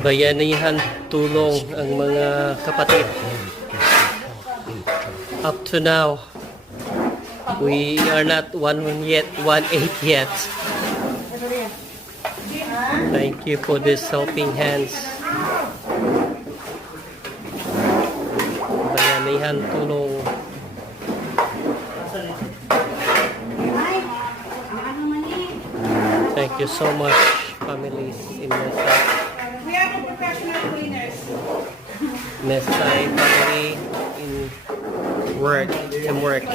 Bayanihan tulong ang mga kapatid. Up to now, we are not 1 yet, 1/8 yet. Thank you for this helping hands. Bayanihan tulong. Thank you so much, families in Mesay. We are the professional cleaners. Mesay family in work, teamwork.